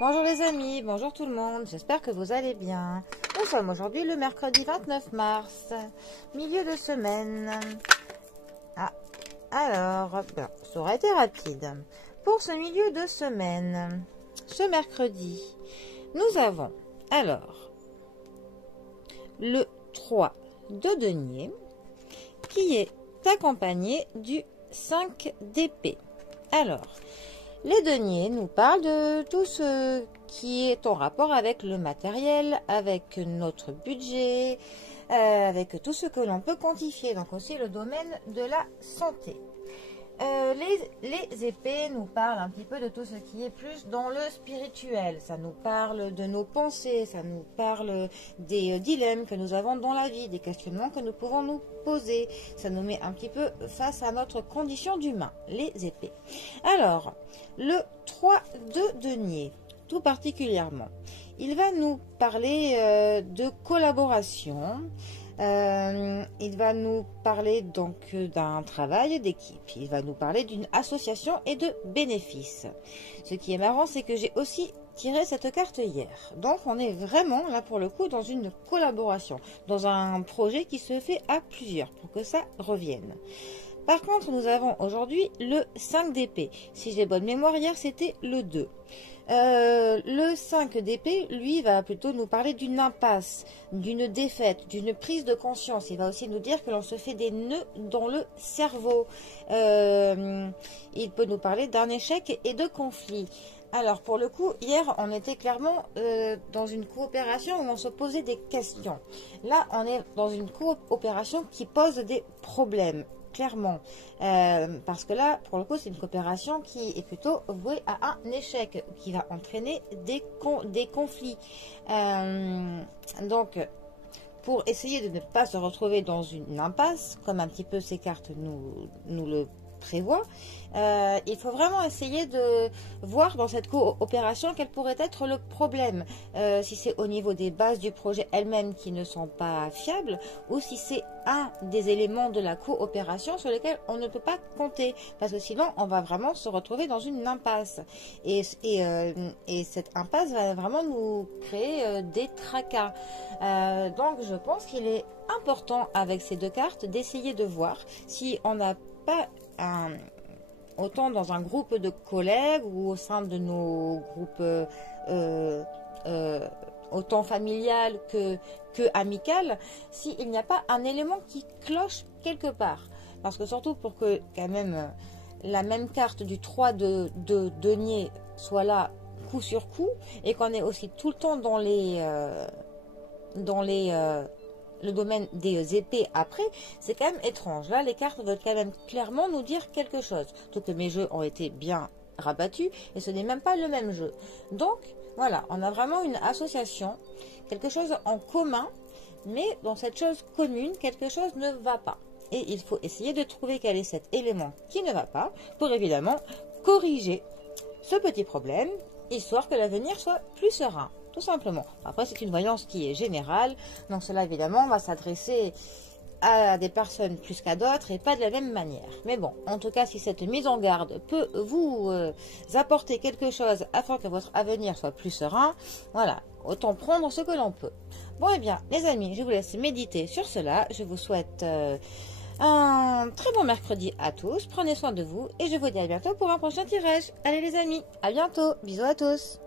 Bonjour les amis, bonjour tout le monde, j'espère que vous allez bien. Nous sommes aujourd'hui le mercredi 29 mars, milieu de semaine. Alors, ça aurait été rapide. Pour ce milieu de semaine, ce mercredi, nous avons alors le 3 de denier qui est accompagné du 5 d'épée. Alors, les deniers nous parlent de tout ce qui est en rapport avec le matériel, avec notre budget, avec tout ce que l'on peut quantifier, donc aussi le domaine de la santé. Les épées nous parlent un petit peu de tout ce qui est plus dans le spirituel. Ça nous parle de nos pensées, ça nous parle des dilemmes que nous avons dans la vie, des questionnements que nous pouvons nous poser. Ça nous met un petit peu face à notre condition d'humain, les épées. Alors, le 3 de denier, tout particulièrement, il va nous parler de collaboration. Il va nous parler donc d'un travail d'équipe. Il va nous parler d'une association et de bénéfices. Ce qui est marrant, c'est que j'ai aussi tiré cette carte hier. Donc on est vraiment là pour le coup dans une collaboration, dans un projet qui se fait à plusieurs pour que ça revienne. Par contre, nous avons aujourd'hui le 5 d'épée. Si j'ai bonne mémoire, hier c'était le 2. Le 5 d'épée, lui, va plutôt nous parler d'une impasse, d'une défaite, d'une prise de conscience. Il va aussi nous dire que l'on se fait des nœuds dans le cerveau. Il peut nous parler d'un échec et de conflit. Alors, pour le coup, hier, on était clairement dans une coopération où on se posait des questions. Là, on est dans une coopération qui pose des problèmes. Clairement, parce que là, pour le coup, c'est une coopération qui est plutôt vouée à un échec, qui va entraîner des conflits. Donc, pour essayer de ne pas se retrouver dans une impasse, comme un petit peu ces cartes nous le prévoient, il faut vraiment essayer de voir dans cette coopération quel pourrait être le problème, si c'est au niveau des bases du projet elles-mêmes qui ne sont pas fiables, ou si c'est un des éléments de la coopération sur lesquels on ne peut pas compter, parce que sinon on va vraiment se retrouver dans une impasse, et cette impasse va vraiment nous créer des tracas. Donc je pense qu'il est important avec ces deux cartes d'essayer de voir si on n'a pas autant dans un groupe de collègues ou au sein de nos groupes autant familial que amical, s'il n'y a pas un élément qui cloche quelque part. Parce que surtout pour que quand même la même carte du 3 de denier soit là coup sur coup, et qu'on est aussi tout le temps dans le domaine des épées après, c'est quand même étrange. Là, les cartes veulent quand même clairement nous dire quelque chose. Tout que mes jeux ont été bien rabattus et ce n'est même pas le même jeu. Donc, voilà, on a vraiment une association, quelque chose en commun, mais dans cette chose commune, quelque chose ne va pas. Et il faut essayer de trouver quel est cet élément qui ne va pas pour évidemment corriger ce petit problème, histoire que l'avenir soit plus serein. Tout simplement. Après, c'est une voyance qui est générale. Donc, cela, évidemment, va s'adresser à des personnes plus qu'à d'autres et pas de la même manière. Mais bon, en tout cas, si cette mise en garde peut vous apporter quelque chose afin que votre avenir soit plus serein, voilà, autant prendre ce que l'on peut. Bon, eh bien, les amis, je vous laisse méditer sur cela. Je vous souhaite un très bon mercredi à tous. Prenez soin de vous et je vous dis à bientôt pour un prochain tirage. Allez, les amis, à bientôt. Bisous à tous.